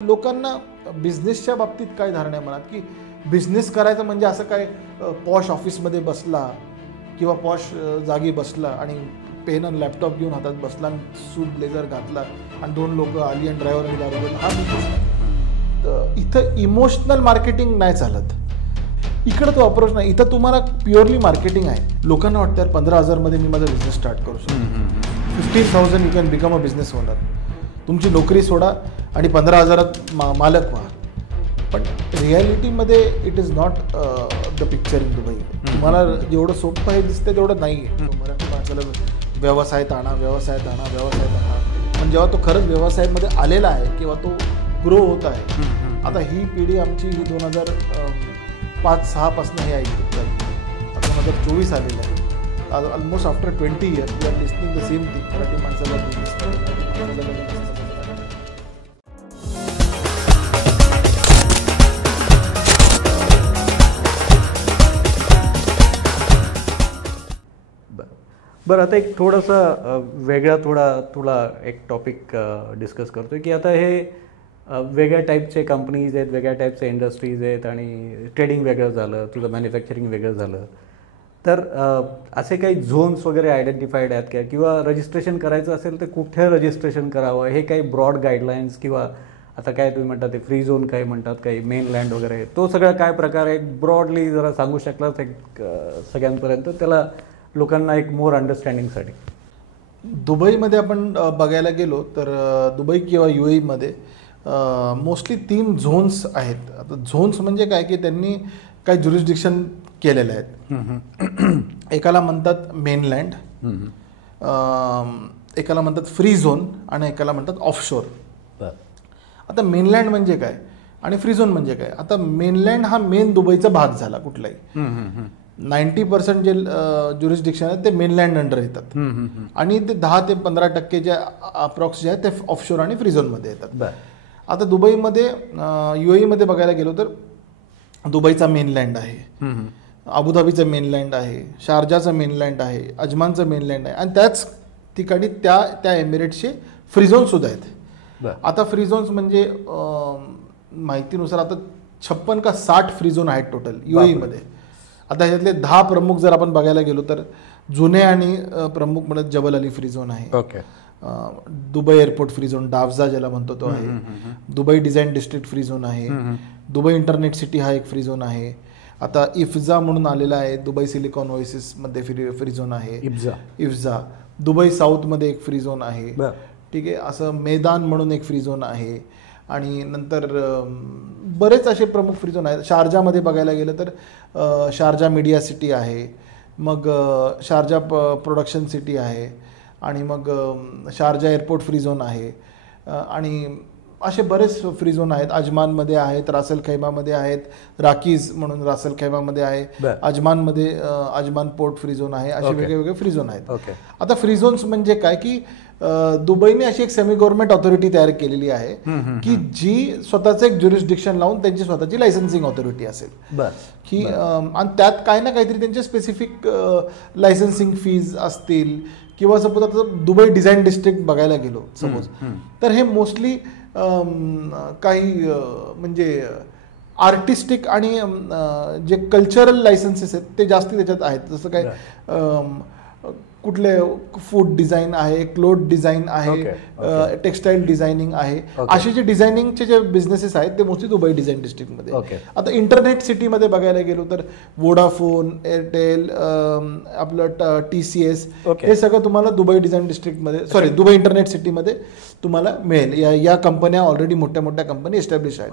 लोकांना बिझनेसच्या बाबतीत काय धारणा आहे मनात की बिझनेस करायचं म्हणजे असं काय पॉश ऑफिसमध्ये बसला किंवा पॉश जागी बसला आणि पेन आणि लॅपटॉप घेऊन हातात बसला आणि सूट ब्लेझर घातला आणि दोन लोक आली आणि ड्रायव्हर दारू हा बिझनेस नाही. तर इथं इमोशनल मार्केटिंग नाही चालत. इकडं तो अप्रोच नाही. इथं तुम्हाला प्युअरली मार्केटिंग आहे. लोकांना वाटतं यार 15,000 मी माझा बिझनेस स्टार्ट करू शकतो. 15,000 you can become a business owner. तुमची नोकरी सोडा आणि 15,000 मालक व्हा. पण रिॲलिटीमध्ये it is not the picture in Dubai. तुम्हाला जेवढं सोपं आहे दिसतं तेवढं नाही आहे. मराठी माणसाला व्यवसायात आणा. पण जेव्हा तो खरंच व्यवसायामध्ये आलेला आहे किंवा तो ग्रो होत आहे. आता ही पिढी आमची 2005-06 पासून हे ऐकत आहे. 2024 आलेलं आहे. Almost after 20 years we are listening the same thing. Marathi माणसाला बरं, आता एक थोडंसं वेगळा तुला एक टॉपिक डिस्कस करतो आहे की आता हे वेगळ्या टाईपचे कंपनीज आहेत, वेगळ्या टाईपचे इंडस्ट्रीज आहेत आणि ट्रेडिंग वेगळं झालं, तुझं मॅन्युफॅक्चरिंग वेगळं झालं. तर असे काही झोन्स वगैरे आयडेंटिफाईड आहेत का? किंवा रजिस्ट्रेशन करायचं असेल तर कुठे रजिस्ट्रेशन करावं हे काही ब्रॉड गाईडलाईन्स किंवा आता काय तुम्ही म्हणतात ते फ्री झोन काय म्हणतात, काही मेनलँड वगैरे, तो सगळा काय प्रकार आहे ब्रॉडली जरा सांगू शकलास एक सगळ्यांपर्यंत, त्याला लोकांना एक मोर अंडरस्टँडिंगसाठी. दुबईमध्ये आपण बघायला गेलो तर दुबई किंवा UAE मोस्टली 3 झोन्स आहेत. आता झोन्स म्हणजे काय की त्यांनी काही ज्युरिस्डिक्शन केलेले आहेत. एकाला म्हणतात मेनलँड, एकाला म्हणतात फ्री झोन आणि एकाला म्हणतात ऑफशोर. आता मेनलँड म्हणजे काय आणि फ्री झोन म्हणजे काय? आता मेनलँड हा मेन दुबईचा भाग झाला. कुठलाही 90% जे ज्युरिस्डिक्शन आहेत ते मेनलँड अंडर येतात आणि ते 10 ते 15% जे अप्रॉक्स जे आहेत ते ऑफशोर आणि फ्री झोनमध्ये येतात. आता दुबईमध्ये UAE बघायला गेलो तर दुबईचा मेनलँड आहे, अबुधाबीचा मेनलँड आहे, शारजाचा मेनलँड आहे, अजमानचा मेनलँड आहे आणि त्याच ठिकाणी त्या एमिरेट्सचे फ्री झोन सुद्धा आहेत. आता फ्री झोन्स म्हणजे माहितीनुसार आता 56 का 60 फ्री झोन आहेत टोटल UAE. आता ह्याच्यातले 10 प्रमुख जर आपण बघायला गेलो तर जुने आणि प्रमुख म्हणत जबल अली फ्री झोन आहे, दुबई एअरपोर्ट फ्री झोन डावजा ज्याला म्हणतो तो आहे, Dubai design district free zone आहे, दुबई इंटरनेट सिटी हा एक फ्री झोन आहे. आता इफ्झा म्हणून आलेला आहे, दुबई सिलिकॉन ओएसिस मध्ये फ्री झोन आहे. इफ्झा दुबई साऊथमध्ये एक फ्री झोन आहे. ठीक आहे. असं मैदान म्हणून एक फ्री झोन आहे आणि नंतर बरेच असे प्रमुख फ्री झोन आहेत. शारजामध्ये बघायला गेलं तर शारजा मीडिया सिटी आहे, मग शारजा प्रोडक्शन सिटी आहे आणि मग शारजा एअरपोर्ट फ्री झोन आहे आणि असे बरेच फ्री झोन आहेत. अजमानमध्ये आहेत, रासल खैमामध्ये आहेत, राकीज म्हणून रासल खैमामध्ये आहे, अजमानमध्ये अजमान पोर्ट फ्री झोन आहे. असे वेगवेगळे फ्री झोन आहेत. आता फ्री झोन्स म्हणजे काय की दुबईने अशी एक सेमी गव्हर्नमेंट ऑथॉरिटी तयार केलेली आहे की जी स्वतःचं एक ज्युरिस्डिक्शन लावून त्यांची स्वतःची लायसन्सिंग ऑथॉरिटी असेल की आणि त्यात काही ना काहीतरी त्यांचे स्पेसिफिक लायसन्सिंग फीज असतील किंवा सपोज आता दुबई डिझाईन डिस्ट्रिक्ट बघायला गेलो सपोज तर हे मोस्टली काही म्हणजे आर्टिस्टिक आणि जे कल्चरल लायसन्सेस आहेत ते जास्ती त्याच्यात आहेत. जसं काय कुठले फूड डिझाईन आहे, क्लोथ डिझाईन आहे, टेक्स्टाईल डिझायनिंग आहे. असे जे डिझायनिंगचे जे बिझनेसेस आहेत ते मोस्टली दुबई डिझाईन डिस्ट्रिक्टमध्ये. आता इंटरनेट सिटीमध्ये बघायला गेलो तर वोडाफोन, एअरटेल, आपलं TCS हे सगळं तुम्हाला दुबई डिझाईन डिस्ट्रिक्टमध्ये दुबई इंटरनेट सिटीमध्ये तुम्हाला मिळेल. या कंपन्या ऑलरेडी मोठ्या मोठ्या कंपनी एस्टॅब्लिश आहेत.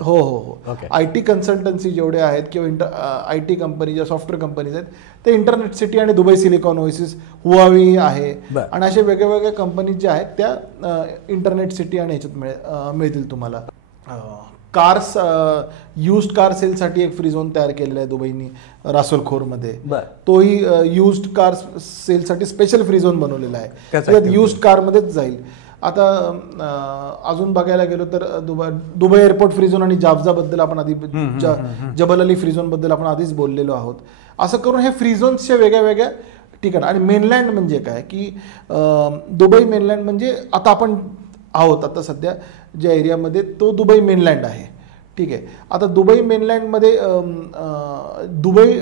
हो. IT कन्सल्टन्सी जेवढे आहेत किंवा IT कंपनी ज्या सॉफ्टवेअर कंपनीज आहेत ते इंटरनेट सिटी आणि दुबई सिलिकॉन ओएसिस, हुआवी आहे आणि अशा वेगळ्या वेगळ्या कंपनीज ज्या आहेत त्या इंटरनेट सिटी आणि ह्याच्यात मिळतील तुम्हाला. कार्स युज्ड कार सेलसाठी एक फ्री झोन तयार केलेला आहे दुबईनी रासोलखोरमध्ये. तोही युज्ड कार सेलसाठी स्पेशल फ्री झोन बनवलेला आहे. युज्ड कारमध्येच जाईल. आता अजून बघायला गेलो तर दुबई एअरपोर्ट फ्री झोन आणि जाफजाबद्दल आपण आधी जबल अली फ्री झोन बद्दल आपण आधीच बोललेलो आहोत. असं करून हे फ्री झोन्सच्या वेगळ्या वेगळ्या ठिकाण. आणि मेनलँड म्हणजे काय की दुबई मेनलँड म्हणजे आता आपण आहोत आता सध्या ज्या एरियामध्ये तो दुबई मेनलँड आहे. ठीक आहे. आता दुबई मेनलँडमध्ये दुबई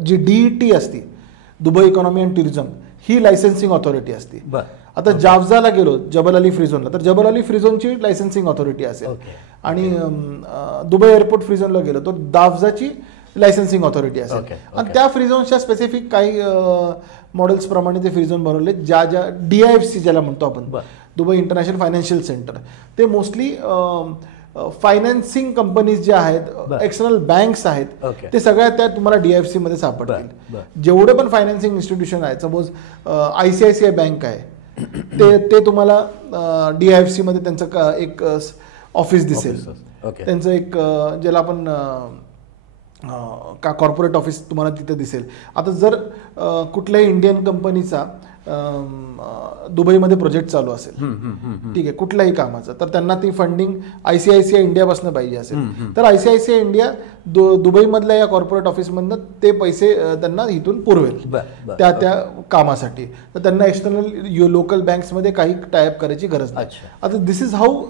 जी DET असती, Dubai economy and tourism, he licensing authority असते. आता जाफजाला गेलो, जबल अली फ्री झोनला, तर जबल अली फ्री झोनची लायसन्सिंग ऑथॉरिटी असेल. आणि दुबई एअरपोर्ट फ्री झोनला गेलो तर दाफजाची लायसन्सिंग ऑथॉरिटी असेल. आणि त्या फ्री झोनच्या स्पेसिफिक काही मॉडेल्स प्रमाणे ते फ्री झोन बनवले, ज्या DIFC ज्याला म्हणतो आपण, दुबई इंटरनॅशनल फायनान्शियल सेंटर, ते मोस्टली फायनान्सिंग कंपनीज ज्या आहेत, एक्सटर्नल बँक्स आहेत, ते सगळ्या त्या तुम्हाला DIFC मध्ये सापडतील. जेवढे पण फायनान्सिंग इन्स्टिट्यूशन आहेत, सपोज ICICI बँक आहे, ते तुम्हाला DIFC मध्ये त्यांचं एक ऑफिस दिसेल. त्यांचं एक ज्याला आपण कॉर्पोरेट ऑफिस तुम्हाला तिथे दिसेल. आता जर कुठल्याही इंडियन कंपनीचा दुबईमध्ये प्रोजेक्ट चालू असेल, ठीक आहे, कुठल्याही कामाचं, तर त्यांना ती फंडिंग ICICI इंडियापासून पाहिजे असेल, तर ICICI इंडिया दुबईमधल्या या कॉर्पोरेट ऑफिसमधनं ते पैसे त्यांना इथून पुरवेल त्या कामासाठी. तर त्यांना एक्सटर्नल लोकल बँक्समध्ये काही टायअप करायची गरज नाही. आता this is how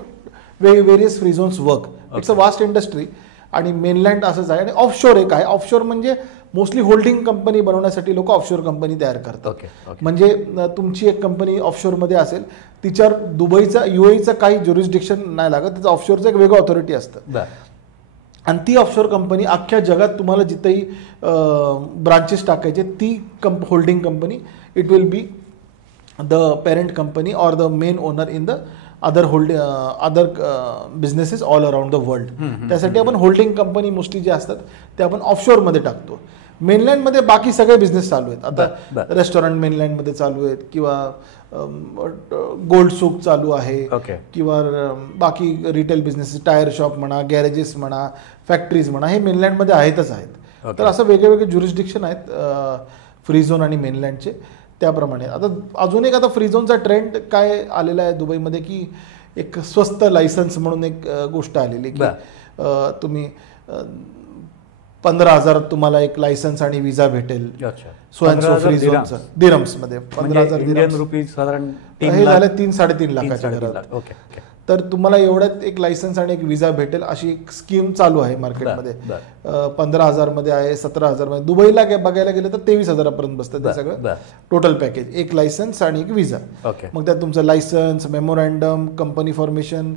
various free zones work. It's a vast industry. आणि मेनलँड असंच आहे. आणि ऑफशोर एक आहे. ऑफशोर म्हणजे मोस्टली होल्डिंग कंपनी बनवण्यासाठी लोक ऑफशोर कंपनी तयार करतात. म्हणजे तुमची एक कंपनी ऑफशोरमध्ये असेल, तिच्यावर दुबईचा UAEचं काही ज्युरिस्डिक्शन नाही लागत, तिचं ऑफशोरचं एक वेगळं ऑथॉरिटी असतं. आणि ती ऑफशोर कंपनी अख्ख्या जगात तुम्हाला जिथेही ब्रांचेस टाकायचे, ती holding company, it will be the parent company or the main owner in the other businesses all around the world. त्यासाठी आपण होल्डिंग कंपनी मोस्टली जे असतात ते आपण ऑफशोरमध्ये टाकतो. मेनलँडमध्ये बाकी सगळे बिझनेस चालू आहेत. आता रेस्टॉरंट मेनलँडमध्ये चालू आहेत, किंवा गोल्ड सूक चालू आहे, किंवा बाकी रिटेल बिझनेस, टायर शॉप म्हणा, गॅरेजेस म्हणा, फॅक्टरीज म्हणा, हे मेनलँडमध्ये आहेतच आहेत. तर असं वेगळे ज्युरिस्डिक्शन आहेत फ्री झोन आणि मेनलँडचे. त्याप्रमाणे आता अजून एक फ्री झोनचा ट्रेंड काय आलेला आहे दुबईमध्ये, की एक स्वस्त लायसन्स म्हणून एक गोष्ट आलेली, की तुम्ही 15,000 तुम्हाला एक लायसन्स आणि विजा भेटेल. स्वयंसो फ्री झोनचं दिरम्समध्ये 15,000 रुपीज, साधारण हे झाले 3-3.5 लाखाच्या घरात. तर तुम्हाला एवढ्यात एक लायसन्स आणि एक विजा भेटेल अशी एक स्कीम चालू आहे मार्केटमध्ये. 15,000 मध्ये आहे, 17,000 मध्ये. दुबईला बघायला गेलं तर 23,000 पर्यंत बसतं ते सगळं टोटल पॅकेज, एक लायसन्स आणि एक विजा. मग त्यात तुमचं लायसन्स, मेमोरँडम, कंपनी फॉर्मेशन,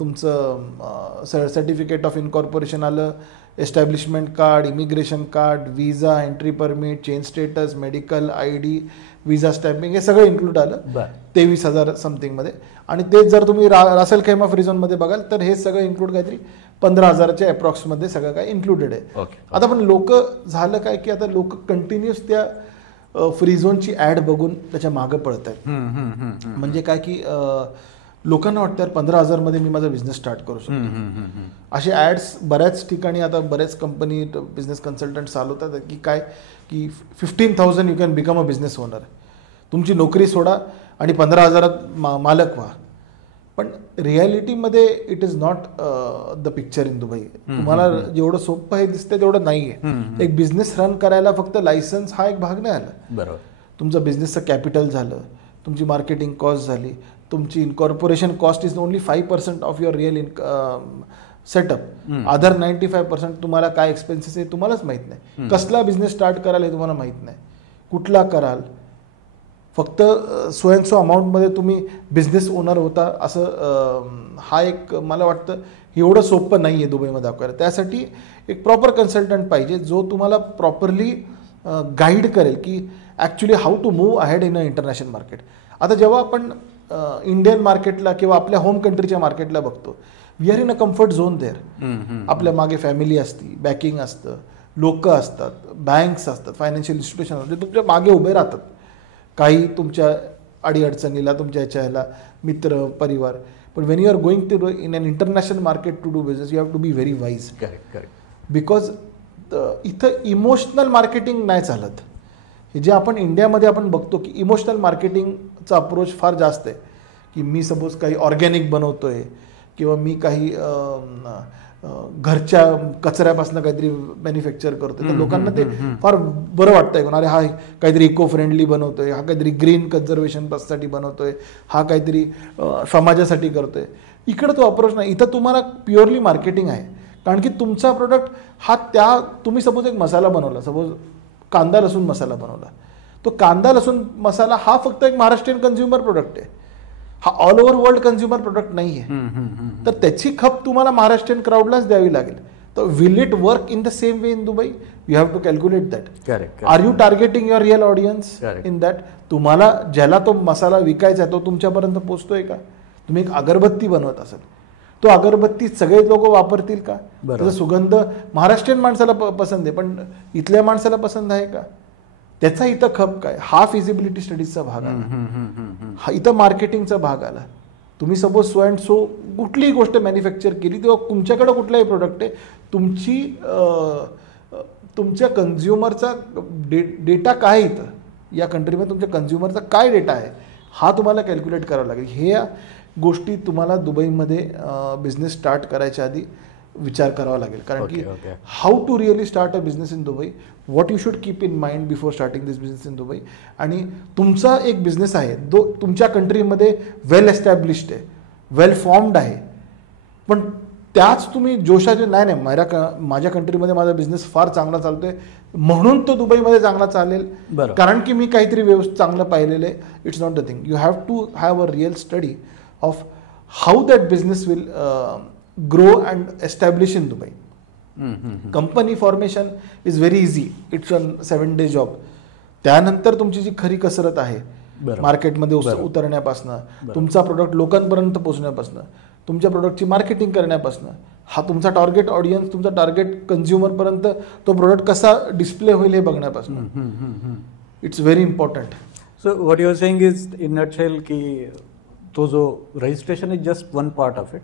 तुमचं सर्टिफिकेट ऑफ इनकॉर्पोरेशन आलं, establishment card, immigration card, visa, entry permit, change status, medical, ID, visa stamping, हे सगळं इन्क्लूड आलं 23,000 समथिंगमध्ये. आणि तेच जर तुम्ही रासेल खैमा फ्री झोनमध्ये बघाल तर हे सगळं इन्क्लूड काहीतरी 15,000च्या अप्रॉक्समध्ये सगळं काय इन्क्लुडेड आहे. आता पण लोक झालं काय, की आता लोक कंटिन्युअस त्या फ्री झोनची ॲड बघून त्याच्या मागं पळत आहेत. म्हणजे काय, की लोकांना वाटतं 15,000 मध्ये मी माझा बिझनेस स्टार्ट करू शकतो. असे ॲड्स बऱ्याच ठिकाणी आता बरेच कंपनी बिझनेस कन्सल्टंट चालवतात, की काय, की 15,000 you can become a business owner. तुमची नोकरी सोडा आणि 15,000 मालक व्हा. पण रियालिटीमध्ये it is not the picture in Dubai. तुम्हाला जेवढं सोपं हे दिसतंय तेवढं नाही आहे. एक बिझनेस रन करायला फक्त लायसन्स हा एक भाग नाही आला. बरोबर. तुमचं बिझनेसचं कॅपिटल झालं, तुमची मार्केटिंग कॉस्ट झाली, तुमची incorporation cost is only 5% of your real setup. Other 95% तुम्हाला काय एक्सपेन्सेस आहे तुम्हालाच माहीत नाही. कसला बिझनेस स्टार्ट कराल हे तुम्हाला माहीत नाही, कुठला कराल. फक्त स्वयंसो अमाऊंटमध्ये तुम्ही बिझनेस ओनर होता असं हा एक मला वाटतं एवढं सोपं नाही आहे दुबईमध्ये दाखवायला. त्यासाठी एक प्रॉपर कन्सल्टंट पाहिजे जो तुम्हाला प्रॉपरली गाईड करेल की actually how to move ahead in a international market. आता जेव्हा आपण इंडियन मार्केटला किंवा आपल्या होम कंट्रीच्या मार्केटला बघतो, we are in a comfort zone there. आपल्या मागे फॅमिली असती, बॅकिंग असतं, लोक असतात, बँक्स असतात, फायनान्शियल इन्स्टिट्यूशन असतात, तुमच्या मागे उभे राहतात. काही तुमच्या अडीअडचणीला, तुमच्या ह्याच्याला मित्र, परिवार. पण when you are going to in an international market to do business, you have to be very wise. Because इथं इमोशनल मार्केटिंग नाही चालत. हे जे आपण इंडियामध्ये आपण बघतो की इमोशनल मार्केटिंगचा अप्रोच फार जास्त आहे. की मी सपोज काही ऑर्गॅनिक बनवतोय किंवा मी काही घरच्या कचऱ्यापासून काहीतरी मॅन्युफॅक्चर करतोय, तर लोकांना ते फार बरं वाटतंय ऐकून, अरे हा काहीतरी इको फ्रेंडली बनवतोय, हा काहीतरी ग्रीन कन्झर्वेशनसाठी बनवतोय, हा काहीतरी समाजासाठी करतोय. इकडं तो अप्रोच नाही. इथं तुम्हाला प्युअरली मार्केटिंग आहे. कारण की तुमचा प्रोडक्ट हा तुम्ही सपोज एक मसाला बनवला, सपोज कांदा लसूण मसाला बनवला, तो कांदा लसूण मसाला हा फक्त एक महाराष्ट्रीयन कन्झ्युमर प्रोडक्ट आहे, हा all over world consumer product नाही आहे. तर त्याची खप तुम्हाला महाराष्ट्रीयन क्राऊडलाच द्यावी लागेल. तर will it work in the same way in Dubai? You have to calculate that. Correct. Are you targeting your real audience in that? तुम्हाला ज्याला तो मसाला विकायचा आहे तो तुमच्यापर्यंत पोहोचतोय का? तुम्ही एक अगरबत्ती बनवत असाल, तो अगरबत्ती सगळे लोक वापरतील का? त्याचा सुगंध महाराष्ट्रीयन माणसाला पसंत आहे, पण इथल्या माणसाला पसंत आहे का? त्याचा इथं खप काय? हा फिजिबिलिटी स्टडीजचा भाग आला, हा इथं मार्केटिंगचा भाग आला. तुम्ही सपोज सो अँड सो कुठलीही गोष्ट मॅन्युफॅक्चर केली तेव्हा तुमच्याकडे कुठलाही प्रोडक्ट आहे, तुमच्या कन्झ्युमरचा डेटा काय इथं या कंट्रीमध्ये, तुमच्या कन्झ्युमरचा काय डेटा आहे हा तुम्हाला कॅल्क्युलेट करावा लागेल. हे गोष्टी तुम्हाला दुबईमध्ये बिझनेस स्टार्ट करायच्या आधी विचार करावा लागेल. कारण की how to really start a business in Dubai, what you should keep in mind before starting this business in Dubai. आणि तुमचा एक बिझनेस आहे जो तुमच्या कंट्रीमध्ये वेल एस्टॅब्लिश्ड आहे, वेल फॉर्म्ड आहे, पण त्याच तुम्ही जोशाचे नाही माझ्या कंट्रीमध्ये माझा बिझनेस फार चांगला चालतोय म्हणून तो दुबईमध्ये चांगला चालेल कारण की मी काहीतरी व्यवस्थित चांगलं पाहिलेलं आहे. It's not the thing. You have to have a real study of how that business will grow and establish in Dubai. Company formation is very easy, it's a 7-day job. त्यानंतर तुमची जी खरी कसरत आहे मार्केटमध्ये उतरण्यापासनं, तुमचा प्रोडक्ट लोकांपर्यंत पोहोचण्यापासनं, तुमच्या प्रोडक्टची मार्केटिंग करण्यापासनं, हा तुमचा टार्गेट ऑडियन्स, तुमचा टार्गेट कन्झ्युमरपर्यंत तो प्रोडक्ट कसा डिस्प्ले होईल हे बघण्यापासनं it's very important. So what you are saying is in nutshell की तो जो registration is just one part of it.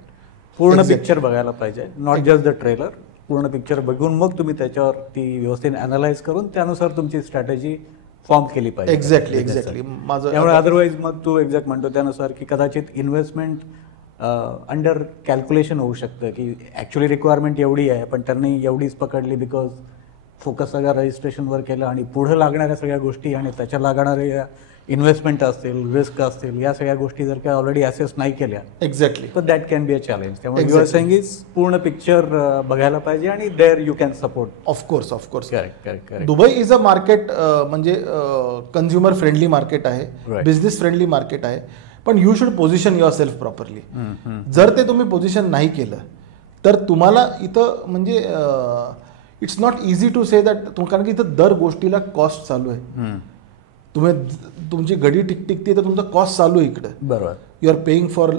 पूर्ण पिक्चर बघायला पाहिजे, नॉट जस्ट द ट्रेलर. पूर्ण पिक्चर बघून मग तुम्ही त्याच्यावर ती व्यवस्थित अनालाइज करून त्यानुसार तुमची स्ट्रॅटेजी फॉर्म केली पाहिजे. एक्झॅक्टली माझं. त्यामुळे अदरवाईज मग तू एक्झॅक्ट म्हणतो त्यानुसार की कदाचित इन्व्हेस्टमेंट अंडर कॅल्क्युलेशन होऊ शकतं की ॲक्च्युली रिक्वायरमेंट एवढी आहे पण त्यांनी एवढीच पकडली बिकॉज फोकस सगळ्या रजिस्ट्रेशनवर केलं आणि पुढे लागणाऱ्या सगळ्या गोष्टी आणि त्याच्या लागणाऱ्या इन्व्हेस्टमेंट असतील, रिस्क असतील, या सगळ्या गोष्टी जर का ऑलरेडी असेस नाही केल्या एक्झॅक्टली तर that can be a challenge. त्यामुळे यू आर सेइंग इज पूर्ण पिक्चर बघायला पाहिजे आणि there you can support. Of course. Correct. Dubai is a market म्हणजे कन्झ्युमर फ्रेंडली मार्केट आहे, बिझनेस फ्रेंडली मार्केट आहे, पण you should position yourself properly. जर ते तुम्ही पोझिशन नाही केलं तर तुम्हाला इथं म्हणजे it's not easy to say that, कारण की इथं दर गोष्टीला कॉस्ट चालू आहे. तुमची घडी टिकते तर तुमचा कॉस्ट चालू आहे इकडे. बरोबर. You are paying for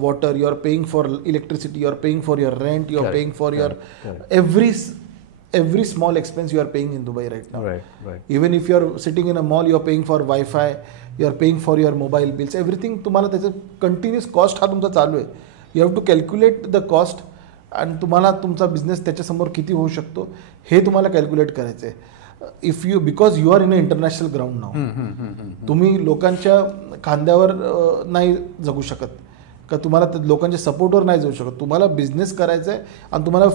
water, you are paying for electricity, you are paying for your rent, you are paying for your every small expense you are paying in Dubai right now. Right. Even if you are sitting in a mall, you are paying for Wi-Fi, you are paying for your mobile bills, everything. तुम्हाला त्याचं continuous cost हा तुमचा चालू आहे. You have to calculate the cost आणि तुम्हाला तुमचा business त्याच्यासमोर किती होऊ शकतो हे तुम्हाला कॅल्क्युलेट करायचं आहे. If you because you are in a international ground नाव, तुम्ही लोकांच्या खांद्यावर नाही जगू शकत का, तुम्हाला लोकांच्या सपोर्टवर नाही जाऊ शकत. तुम्हाला बिझनेस करायचा आहे आणि तुम्हाला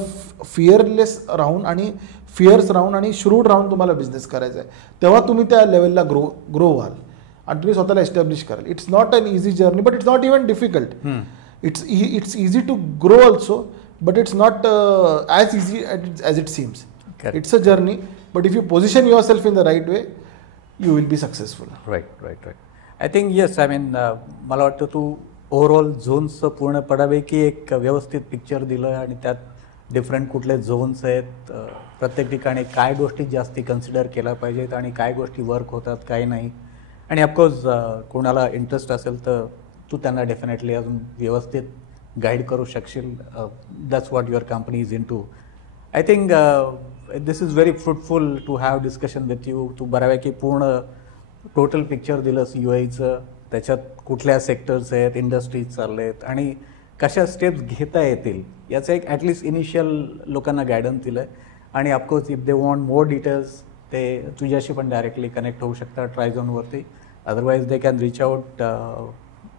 फिअरलेस राहून आणि फिअर्स राहून आणि श्रूड राहून तुम्हाला बिझनेस करायचा आहे. तेव्हा तुम्ही त्या लेवलला ग्रो व्हाल आणि तुम्ही स्वतःला एस्टॅब्लिश कराल. It's not an easy journey but it's not even difficult. It's easy to grow also but it's not as easy as it seems. It's a journey but if you position yourself in the right way you will be successful. Right. I think yes, I mean मला वाटतं तू overall झोन्सचं पूर्ण पडापैकी एक व्यवस्थित picture दिलं आणि त्यात different कुठले zones आहेत, प्रत्येक ठिकाणी काय गोष्टी जास्ती कन्सिडर केल्या पाहिजेत आणि काय गोष्टी वर्क होतात काय नाही. आणि ऑफकोर्स कोणाला इंटरेस्ट असेल तर तू त्यांना डेफिनेटली अजून व्यवस्थित गाईड करू शकशील. That's what your company is into. I think this is very fruitful to have discussion with you. तू बऱ्यापैकी पूर्ण टोटल पिक्चर दिलंस UAEचं, त्याच्यात कुठल्या सेक्टर्स आहेत, इंडस्ट्रीज चालले आहेत आणि कशा स्टेप्स घेता येतील याचं एक ॲटलिस्ट इनिशियल लोकांना गायडन्स दिलं आहे. आणि of course if they want more details ते तुझ्याशी पण डायरेक्टली कनेक्ट होऊ शकतात ट्रायझोनवरती. Otherwise they can reach out,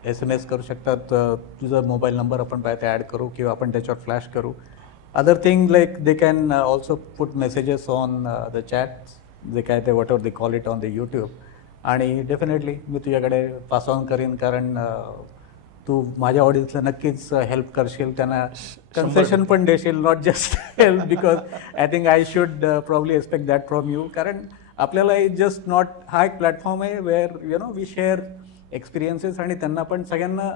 SMS करू शकतात. तुझा मोबाईल नंबर आपण पाहिजे ॲड करू किंवा आपण त्याच्यावर फ्लॅश करू. Other thing like they can also put messages on the chat, जे काय ते what ever they call it on the YouTube. आणि डेफिनेटली मी तुझ्याकडे पास ऑन करीन, कारण तू माझ्या ऑडियन्सला नक्कीच हेल्प करशील, त्यांना कन्सेशन पण देशील, not just help, because I think I should probably expect that from you. कारण आपल्याला इट जस्ट नॉट, हा एक प्लॅटफॉर्म आहे वेअर वी शेअर एक्सपिरियन्सेस, आणि त्यांना पण सगळ्यांना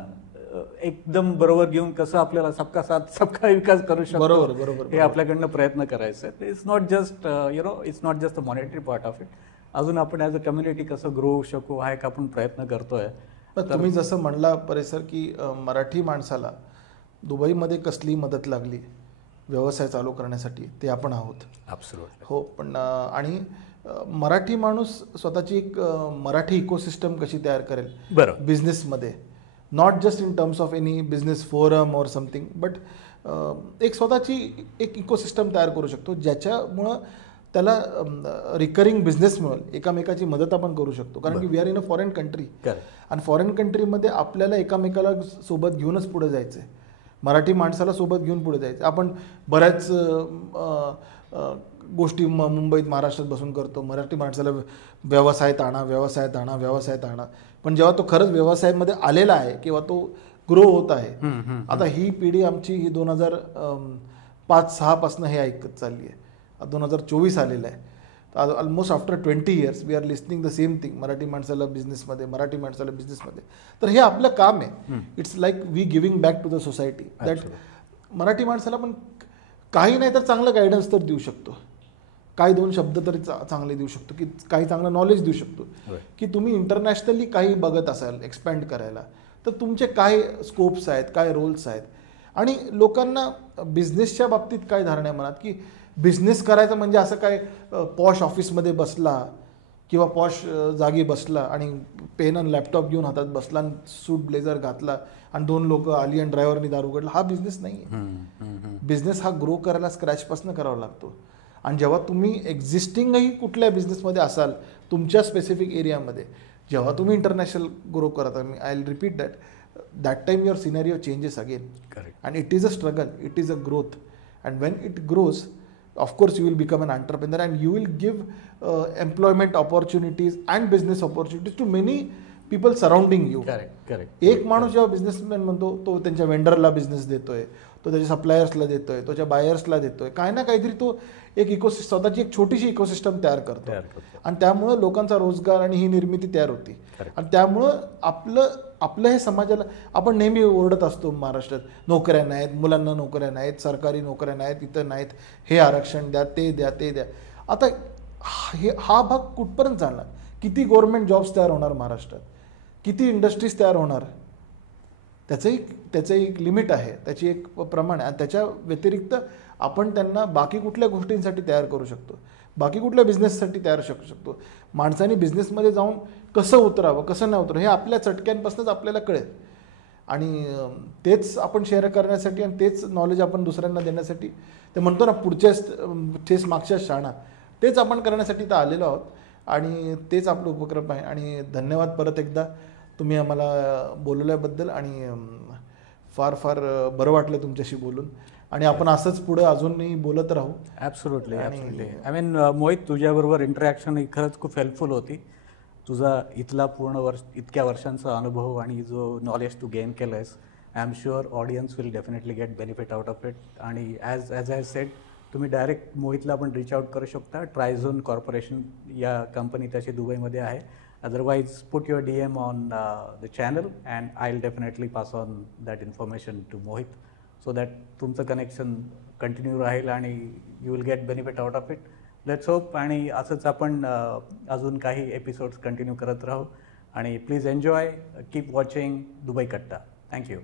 एकदम बरोबर घेऊन कसं आपल्याला सबका साथ सबका विकास करू शकतो हे आपल्याकडनं प्रयत्न करायचं आहे. It's not just it's not just the monetary part of it. अजून आपण ॲज अ कम्युनिटी कसं ग्रो होऊ शकू हा एक आपण प्रयत्न करतोय. तुम्ही जसं म्हणला परेसर की मराठी माणसाला दुबईमध्ये कसली मदत लागली व्यवसाय चालू करण्यासाठी ते आपण आहोत. ॲब्सोल्युटली हो, पण आणि मराठी माणूस स्वतःची एक मराठी इकोसिस्टम कशी तयार करेल बरोबर बिझनेसमध्ये, not just in terms of any business forum or something, but एक स्वतःची एक इकोसिस्टम तयार करू शकतो ज्याच्यामुळं त्याला रिकरिंग बिझनेस मिळेल, एकामेकाची मदत आपण करू शकतो. कारण की we are in a foreign country, आणि फॉरेन कंट्रीमध्ये आपल्याला एकामेकाला सोबत घेऊनच पुढे जायचं आहे. मराठी माणसाला सोबत घेऊन पुढे जायचं. आपण बऱ्याच गोष्टी मुंबईत महाराष्ट्रात बसून करतो, मराठी माणसाला व्यवसायात आणा व्यवसायात आणा व्यवसायात आणा, पण जेव्हा तो खरंच व्यवसायामध्ये आलेला आहे किंवा तो ग्रो होत आहे, आता ही पिढी आमची ही 2005-06 पासून हे ऐकत चालली आहे, 2024 आलेलं आहे. Almost after 20 years we are listening the same thing, Marathi माणसाला बिझनेसमध्ये, मराठी माणसाला बिझनेसमध्ये. तर हे आपलं काम आहे. It's like we giving back to the society. That Marathi माणसाला पण काही नाही तर चांगलं गायडन्स तर देऊ शकतो, काही 2 शब्द तरी चांगले देऊ शकतो, की काही चांगलं नॉलेज देऊ शकतो, की तुम्ही इंटरनॅशनली काही बघत असाल एक्सपॅन्ड करायला तर तुमचे काय स्कोप्स आहेत, काय रोल्स आहेत. आणि लोकांना बिझनेसच्या बाबतीत काय धारणा आहे मनात, की बिझनेस करायचं म्हणजे असं काय पॉश ऑफिसमध्ये बसला किंवा पॉश जागी बसला आणि पेन आणि लॅपटॉप घेऊन हातात बसला आणि सूट ब्लेझर घातला आणि 2 लोक आली आणि ड्रायव्हरनी दार उघडला. हा बिझनेस नाही आहे. बिझनेस हा ग्रो करायला स्क्रॅचपासून करावा लागतो. आणि जेव्हा तुम्ही एक्झिस्टिंगही कुठल्या बिझनेसमध्ये असाल तुमच्या स्पेसिफिक एरियामध्ये, जेव्हा तुम्ही इंटरनॅशनल ग्रो करत, I will repeat that time your scenario changes again. And it is a struggle, it is a growth. And Wien it grows, of course you will become an entrepreneur and you will give employment opportunities and business opportunities to many people surrounding you. Correct. एक माणूस जेव्हा businessman म्हणतो तो त्यांच्या वेंडरला business देतोय, तो त्याच्या सप्लायर्सला देतोय, त्याच्या बायर्सला देतोय, काही ना काहीतरी तो एक स्वतःची एक छोटीशी इकोसिस्टम तयार करतो. आणि त्यामुळं लोकांचा रोजगार आणि ही निर्मिती तयार होती. आणि त्यामुळं आपलं हे समाजाला, आपण नेहमी ओरडत असतो महाराष्ट्रात नोकऱ्या नाहीत, मुलांना नोकऱ्या नाहीत, सरकारी नोकऱ्या नाहीत, इथं नाहीत, हे आरक्षण द्या, ते द्या, ते द्या. आता हा भाग कुठपर्यंत जाणार? किती गव्हर्नमेंट जॉब्स तयार होणार महाराष्ट्रात, किती इंडस्ट्रीज तयार होणार? त्याचं एक लिमिट आहे, त्याची एक प्रमाण आहे. आणि त्याच्या व्यतिरिक्त आपण त्यांना बाकी कुठल्या गोष्टींसाठी तयार करू शकतो, बाकी कुठल्या बिझनेससाठी तयार करू शकतो. माणसाने बिझनेसमध्ये जाऊन कसं उतरावं, कसं नाही उतरावं हे आपल्या चटक्यांपासूनच आपल्याला कळेल. आणि तेच आपण शेअर करण्यासाठी आणि तेच नॉलेज आपण दुसऱ्यांना देण्यासाठी, ते म्हणतो ना पुढच्याच मागच्या शाणा, तेच आपण करण्यासाठी तर आलेलो आहोत. आणि तेच आपलं उपक्रम आहे. आणि धन्यवाद परत एकदा तुम्ही आम्हाला बोलवल्याबद्दल. आणि फार बरं वाटलं तुमच्याशी बोलून. आणि आपण असंच पुढे अजूनही बोलत राहू. ॲब्सोल्युटली. आय मीन मोहित, तुझ्याबरोबर इंटरॅक्शन ही खरंच खूप हेल्पफुल होती. तुझा इथला पूर्ण इतक्या वर्षांचा अनुभव आणि जो नॉलेज तू गेन केलं आहेस, I am sure audience will definitely get benefit out of it. आणि ॲज आय सेड, तुम्ही डायरेक्ट मोहितला पण रीच आउट करू शकता. ट्रायझोन कॉर्पोरेशन या कंपनी त्याची दुबईमध्ये आहे. Otherwise, put your DM on the channel and I'll definitely pass on that information to Mohit so that तुमचं कनेक्शन कंटिन्यू राहील आणि you will get benefit out of it. Let's hope. आणि असंच आपण अजून काही एपिसोड्स कंटिन्यू करत राहू. आणि please enjoy, keep watching Dubai कट्टा. थँक्यू.